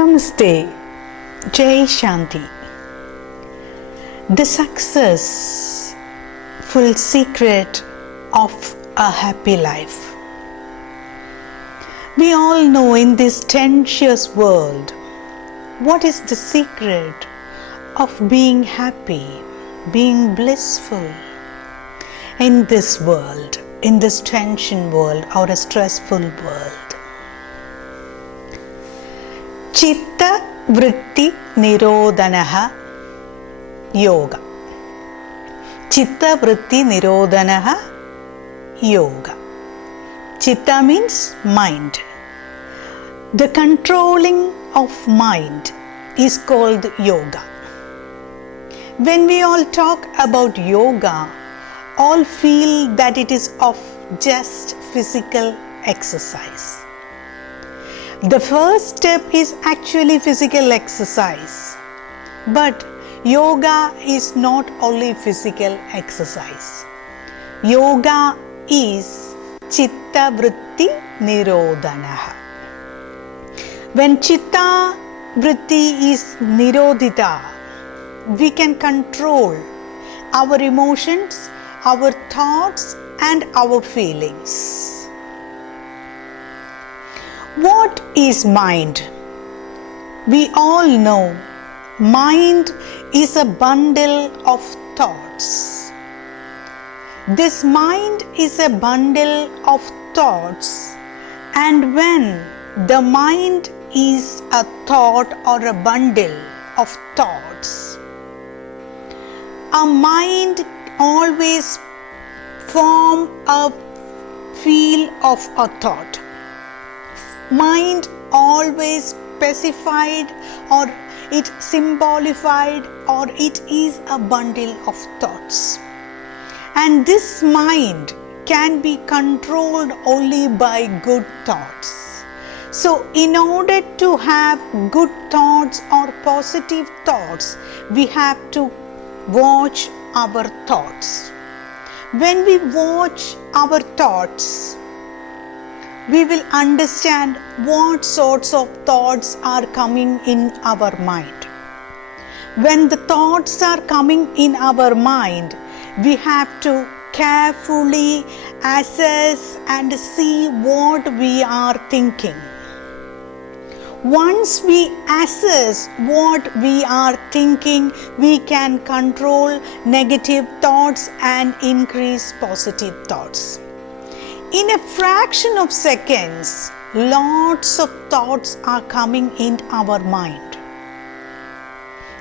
Namaste, Jai Shanti. The successful secret of a happy life. We all know in this tenacious world, what is the secret of being happy, being blissful in this world, in this tension world or a stressful world? Chitta vritti nirodhanaha yoga. Chitta vritti nirodhanaha yoga. Chitta means mind. The controlling of mind is called yoga. When we all talk about yoga, all feel that it is of just physical exercise. The first step is actually physical exercise. But yoga is not only physical exercise. Yoga is chitta vritti nirodhanaha. When chitta vritti is nirodhita, we can control our emotions, our thoughts and our feelings. What is mind? We all know mind is a bundle of thoughts. This mind is a bundle of thoughts, and when the mind is a thought or a bundle of thoughts, a mind always form a feel of a thought. Mind always specified or it symbolified or it is a bundle of thoughts. And this mind can be controlled only by good thoughts. So in order to have good thoughts or positive thoughts, we have to watch our thoughts. When we watch our thoughts, we will understand what sorts of thoughts are coming in our mind. When the thoughts are coming in our mind, we have to carefully assess and see what we are thinking. Once we assess what we are thinking, we can control negative thoughts and increase positive thoughts. In a fraction of seconds, lots of thoughts are coming in our mind.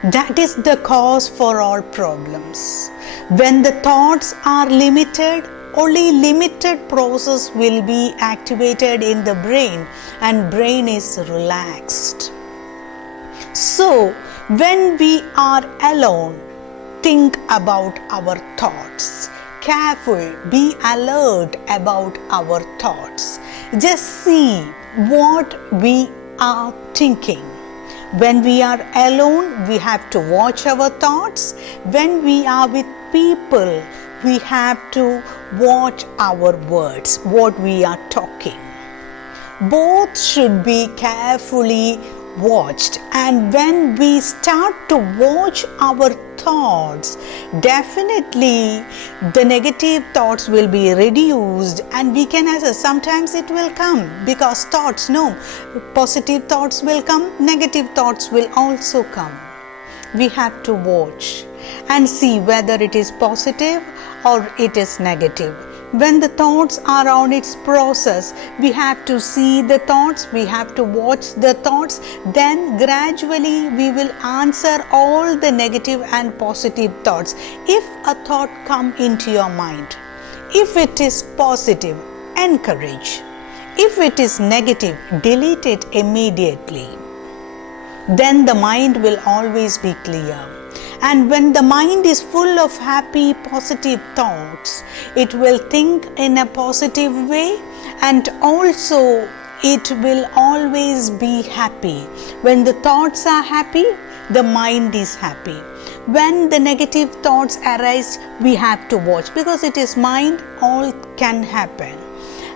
That is the cause for all problems. When the thoughts are limited, only limited process will be activated in the brain and brain is relaxed. So, when we are alone, think about our thoughts. Careful, be alert about our thoughts. Just see what we are thinking. When we are alone, we have to watch our thoughts. When we are with people, we have to watch our words, what we are talking. Both should be carefully watched, and when we start to watch our thoughts, definitely the negative thoughts will be reduced and we can assess. Sometimes it will come because thoughts, no, positive thoughts will come, negative thoughts will also come. We have to watch and see whether it is positive or it is negative. When the thoughts are on its process, we have to see the thoughts, we have to watch the thoughts, then gradually we will answer all the negative and positive thoughts. If a thought come into your mind, if it is positive, encourage. If it is negative, delete it immediately. Then the mind will always be clear. And when the mind is full of happy, positive thoughts, it will think in a positive way and also it will always be happy. When the thoughts are happy, the mind is happy. When the negative thoughts arise, we have to watch because it is mind, all can happen.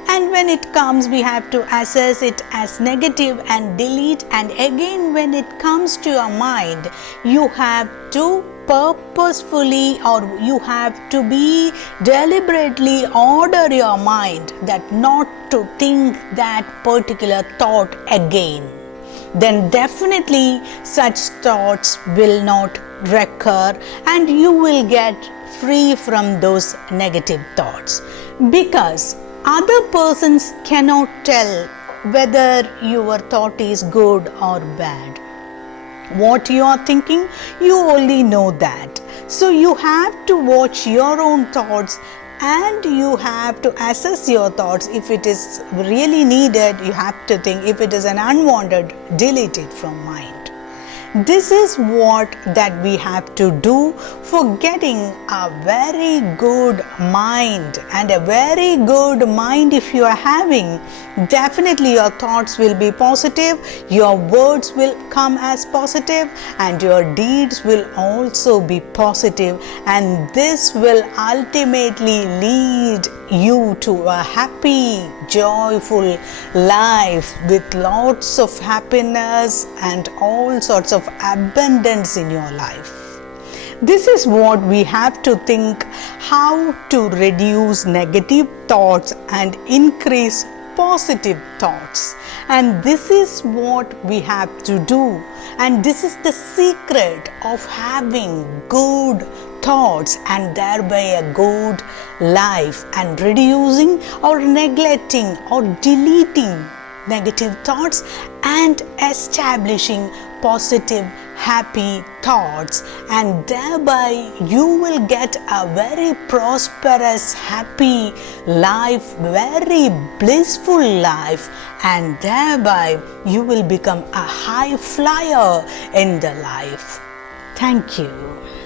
And when it comes, we have to assess it as negative and delete. And again, when it comes to your mind, you have to purposefully, or you have to be deliberately order your mind that not to think that particular thought again. Then definitely such thoughts will not recur and you will get free from those negative thoughts, because other persons cannot tell whether your thought is good or bad. What you are thinking, you only know that. So you have to watch your own thoughts and you have to assess your thoughts. If it is really needed, you have to think. If it is an unwanted, delete it from mind. This is what that we have to do for getting a very good mind. And a very good mind if you are having, definitely your thoughts will be positive, your words will come as positive, and your deeds will also be positive, and this will ultimately lead you to a happy, joyful life with lots of happiness and all sorts of abundance in your life. This is what we have to think, how to reduce negative thoughts and increase positive thoughts. And this is what we have to do. And this is the secret of having good thoughts and thereby a good life, and reducing or neglecting or deleting negative thoughts and establishing positive, happy thoughts, and thereby you will get a very prosperous, happy life, very blissful life, and thereby you will become a high flyer in the life. Thank you.